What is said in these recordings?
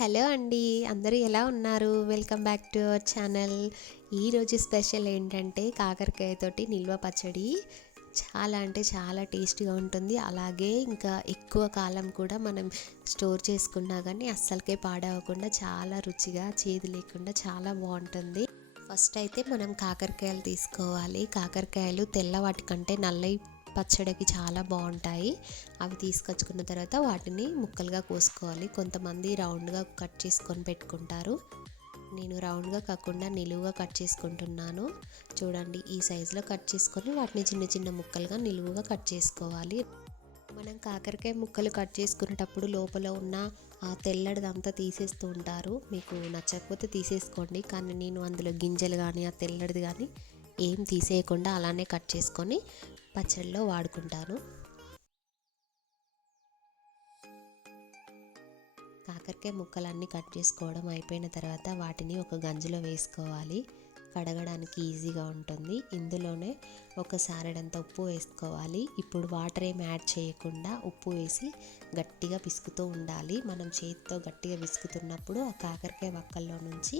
Hello అండి అందరూ ఎలా ఉన్నారు? Welcome back to our channel. ఈరోజు స్పెషల్ ఏంటంటే కాకరకాయతోటి నిల్వ పచ్చడి. చాలా అంటే చాలా టేస్టీగా ఉంటుంది. అలాగే ఇంకా ఎక్కువ కాలం కూడా మనం స్టోర్ చేసుకున్నా కానీ అస్సలకే పాడవకుండా చాలా రుచిగా చేదు లేకుండా చాలా బాగుంటుంది. ఫస్ట్ అయితే మనం కాకరకాయలు తీసుకోవాలి. కాకరకాయలు తెల్లవాటి కంటే నల్లవి పచ్చడికి చాలా బాగుంటాయి. అవి తీసుకొచ్చుకున్న తర్వాత వాటిని ముక్కలుగా కోసుకోవాలి. కొంతమంది రౌండ్గా కట్ చేసుకొని పెట్టుకుంటారు. నేను రౌండ్గా కాకుండా నిలువుగా కట్ చేసుకుంటున్నాను. చూడండి ఈ సైజులో కట్ చేసుకొని వాటిని చిన్న చిన్న ముక్కలుగా నిలువుగా కట్ చేసుకోవాలి. మనం కాకరకాయ ముక్కలు కట్ చేసుకునేటప్పుడు లోపల ఉన్న ఆ తెల్లడిదంతా తీసేస్తూ ఉంటారు. మీకు నచ్చకపోతే తీసేసుకోండి. కానీ నేను అందులో గింజలు కానీ ఆ తెల్లడిది కానీ ఏం తీసేయకుండా అలానే కట్ చేసుకొని పచ్చడిలో వాడుకుంటాను. కాకరకాయ ముక్కలన్నీ కట్ చేసుకోవడం అయిపోయిన తర్వాత వాటిని ఒక గంజిలో వేసుకోవాలి. కడగడానికి ఈజీగా ఉంటుంది. ఇందులోనే ఒక సారెడంత ఉప్పు వేసుకోవాలి. ఇప్పుడు వాటర్ ఏం యాడ్ చేయకుండా ఉప్పు వేసి గట్టిగా పిసుకుతూ ఉండాలి. మనం చేతితో గట్టిగా పిసుకుతున్నప్పుడు ఆ కాకరకాయ వక్కల్లో నుంచి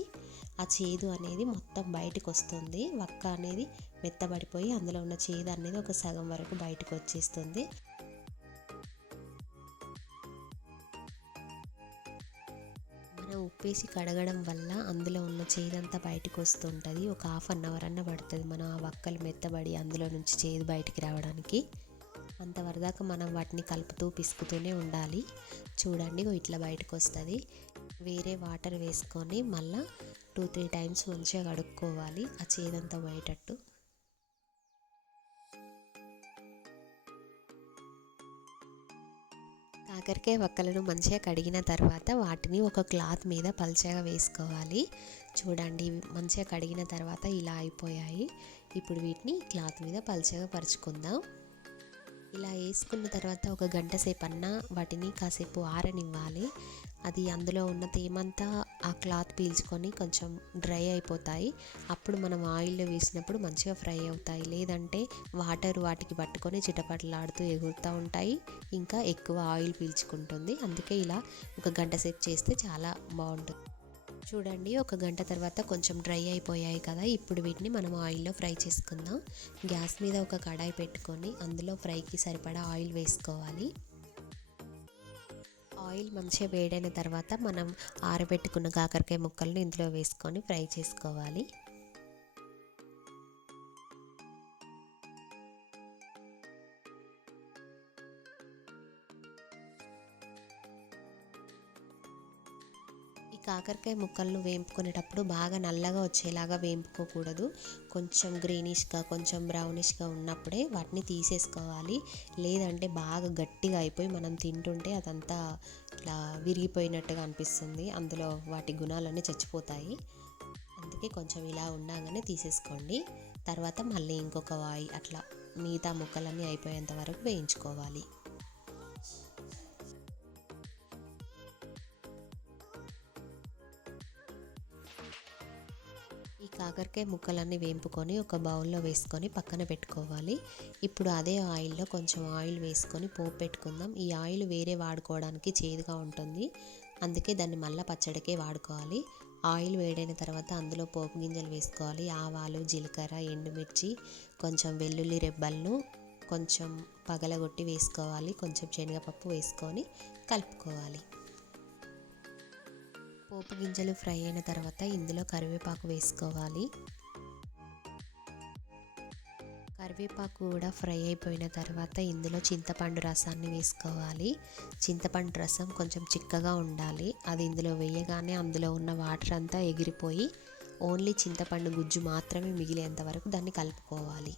ఆ చేదు అనేది మొత్తం బయటకు వస్తుంది. వక్క అనేది మెత్తబడిపోయి అందులో ఉన్న చేదు అనేది ఒక సగం వరకు బయటకు వచ్చేస్తుంది. మనం ఉప్పేసి కడగడం వల్ల అందులో ఉన్న చేదంతా బయటకు వస్తుంటుంది ఒక హాఫ్ అన్ అవర్ అన్న పడుతుంది మనం ఆ వక్కలు మెత్తబడి అందులో నుంచి చేదు బయటికి రావడానికి. అంతవరదాకా మనం వాటిని కలుపుతూ పిసుకుతూనే ఉండాలి. చూడండి ఇట్లా బయటకు వస్తుంది వేరే వాటర్ వేసుకొని మళ్ళీ టూ త్రీ టైమ్స్ మంచిగా కడుక్కోవాలి. ఆ చేదంతా పోయేటట్టు. కాకరకాయ వక్కలను మంచిగా కడిగిన తర్వాత వాటిని ఒక క్లాత్ మీద పల్చగా వేసుకోవాలి. చూడండి మంచిగా కడిగిన తర్వాత ఇలా అయిపోయాయి. ఇప్పుడు వీటిని క్లాత్ మీద పల్చగా పరుచుకుందాం. ఇలా వేసుకున్న తర్వాత ఒక గంట సేపు అన్నా వాటిని కాసేపు ఆరనివ్వాలి. అది అందులో ఉన్న తేమంతా ఆ క్లాత్ పీల్చుకొని కొంచెం డ్రై అయిపోతాయి. అప్పుడు మనం ఆయిల్లో వేసినప్పుడు మంచిగా ఫ్రై అవుతాయి. లేదంటే వాటర్ వాటికి పట్టుకొని చిటపటలాడుతూ ఎగురుతూ ఉంటాయి. ఇంకా ఎక్కువ ఆయిల్ పీల్చుకుంటుంది. అందుకే ఇలా ఒక గంట సేపు చేస్తే చాలా బాగుంటుంది. చూడండి ఒక గంట తర్వాత కొంచెం డ్రై అయిపోయాయి కదా. ఇప్పుడు వీటిని మనం ఆయిల్లో ఫ్రై చేసుకుందాం. గ్యాస్ మీద ఒక కడాయి పెట్టుకొని అందులో ఫ్రైకి సరిపడా ఆయిల్ వేసుకోవాలి. ఆయిల్ మంచిగా వేడైన తర్వాత మనం ఆరబెట్టుకున్న కాకరకాయ ముక్కలను ఇందులో వేసుకొని ఫ్రై చేసుకోవాలి. కాకరకాయ ముక్కలను వేంపుకునేటప్పుడు బాగా నల్లగా వచ్చేలాగా వేంపుకోకూడదు. కొంచెం గ్రీనిష్గా కొంచెం బ్రౌనిష్గా ఉన్నప్పుడే వాటిని తీసేసుకోవాలి. లేదంటే బాగా గట్టిగా అయిపోయి మనం తింటుంటే అదంతా ఇట్లా విరిగిపోయినట్టుగా అనిపిస్తుంది. అందులో వాటి గుణాలన్నీ చచ్చిపోతాయి. అందుకే కొంచెం ఇలా ఉండగానే తీసేసుకోండి. తర్వాత మళ్ళీ ఇంకొక వాయి అట్లా మిగతా ముక్కలన్నీ అయిపోయేంత వరకు వేయించుకోవాలి. కాకరకాయ ముక్కలన్నీ వేంపుకొని ఒక బౌల్లో వేసుకొని పక్కన పెట్టుకోవాలి. ఇప్పుడు అదే ఆయిల్లో కొంచెం ఆయిల్ వేసుకొని పోపు పెట్టుకుందాం. ఈ ఆయిల్ వేరే వాడుకోవడానికి చేదుగా ఉంటుంది. అందుకే దాన్ని మళ్ళీ పచ్చడికే వాడుకోవాలి. ఆయిల్ వేడైన తర్వాత అందులో పోపు గింజలు వేసుకోవాలి. ఆవాలు జీలకర్ర ఎండుమిర్చి కొంచెం వెల్లుల్లి రెబ్బలను కొంచెం పగలగొట్టి వేసుకోవాలి. కొంచెం శనగపప్పు వేసుకొని కలుపుకోవాలి. పోపు గింజలు ఫ్రై అయిన తర్వాత ఇందులో కరివేపాకు వేసుకోవాలి. కరివేపాకు కూడా ఫ్రై అయిపోయిన తర్వాత ఇందులో చింతపండు రసాన్ని వేసుకోవాలి. చింతపండు రసం కొంచెం చిక్కగా ఉండాలి. అది ఇందులో వేయగానే అందులో ఉన్న వాటర్ అంతా ఎగిరిపోయి ఓన్లీ చింతపండు గుజ్జు మాత్రమే మిగిలేంత వరకు దాన్ని కలుపుకోవాలి.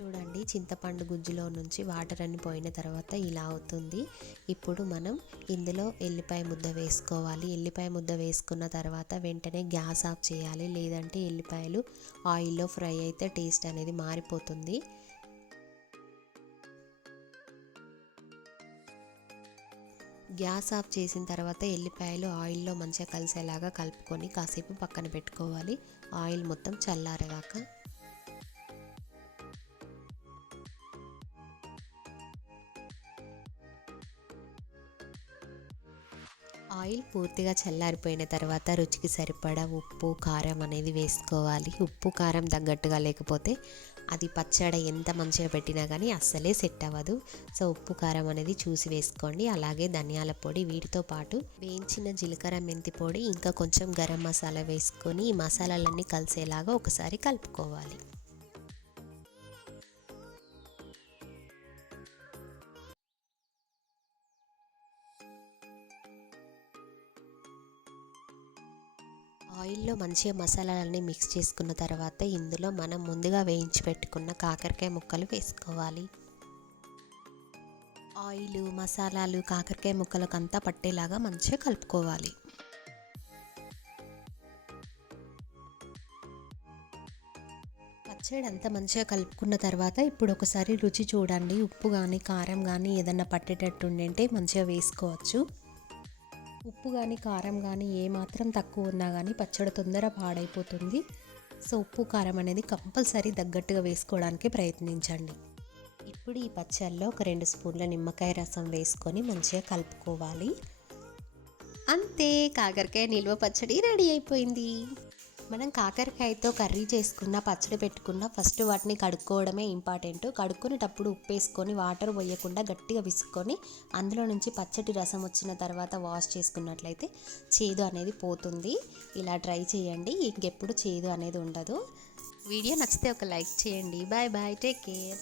చూడండి చింతపండు గుజ్జులో నుంచి వాటర్ అన్ని పోయిన తర్వాత ఇలా అవుతుంది. ఇప్పుడు మనం ఇందులో ఎల్లిపాయ ముద్ద వేసుకోవాలి. ఎల్లిపాయ ముద్ద వేసుకున్న తర్వాత వెంటనే గ్యాస్ ఆఫ్ చేయాలి. లేదంటే ఎల్లిపాయలు ఆయిల్లో ఫ్రై అయితే టేస్ట్ అనేది మారిపోతుంది. గ్యాస్ ఆఫ్ చేసిన తర్వాత ఎల్లిపాయలు ఆయిల్లో మంచిగా కలిసేలాగా కలుపుకొని కాసేపు పక్కన పెట్టుకోవాలి. ఆయిల్ మొత్తం చల్లారేదాకా ఆయిల్ పూర్తిగా చల్లారిపోయిన తర్వాత రుచికి సరిపడా ఉప్పు కారం అనేది వేసుకోవాలి. ఉప్పు కారం తగ్గట్టుగా లేకపోతే అది పచ్చడి ఎంత మంచిగా పెట్టినా కానీ అస్సలే సెట్ అవ్వదు. సో ఉప్పు కారం అనేది చూసి వేసుకోండి. అలాగే ధనియాల పొడి వీటితో పాటు వేయించిన జీలకర్ర మెంతి పొడి ఇంకా కొంచెం గరం మసాలా వేసుకొని ఈ మసాలాలన్నీ కలిసేలాగా ఒకసారి కలుపుకోవాలి. ఆయిల్లో మంచిగా మసాలాలన్నీ మిక్స్ చేసుకున్న తర్వాత ఇందులో మనం ముందుగా వేయించి పెట్టుకున్న కాకరకాయ ముక్కలు వేసుకోవాలి. ఆయిల్ మసాలాలు కాకరకాయ ముక్కలకు అంతా పట్టేలాగా మంచిగా కలుపుకోవాలి. పచ్చడి అంతా మంచిగా కలుపుకున్న తర్వాత ఇప్పుడు ఒకసారి రుచి చూడండి. ఉప్పు కానీ కారం కానీ ఏదన్నా పట్టేటట్టు మంచిగా వేసుకోవచ్చు. ఉప్పు కానీ కారం కానీ ఏమాత్రం తక్కువ ఉన్నా కానీ పచ్చడి తొందర పాడైపోతుంది. సో ఉప్పు కారం అనేది కంపల్సరీ తగ్గట్టుగా వేసుకోవడానికి ప్రయత్నించండి. ఇప్పుడు ఈ పచ్చళ్ళలో ఒక రెండు స్పూన్ల నిమ్మకాయ రసం వేసుకొని మంచిగా కలుపుకోవాలి. అంతే కాకరకాయ నిల్వ పచ్చడి రెడీ అయిపోయింది. మనం కాకరకాయతో కర్రీ చేసుకున్న పచ్చడి పెట్టుకున్న ఫస్ట్ వాటిని కడుక్కోవడమే ఇంపార్టెంట్ కడుక్కునేటప్పుడు ఉప్పు వేసుకొని వాటర్ పోయకుండా గట్టిగా విసుక్కొని అందులో నుంచి పచ్చడి రసం వచ్చిన తర్వాత వాష్ చేసుకున్నట్లయితే చేదు అనేది పోతుంది. ఇలా ట్రై చేయండి. ఇంకెప్పుడు చేదు అనేది ఉండదు. వీడియో నచ్చితే ఒక లైక్ చేయండి. Bye bye take care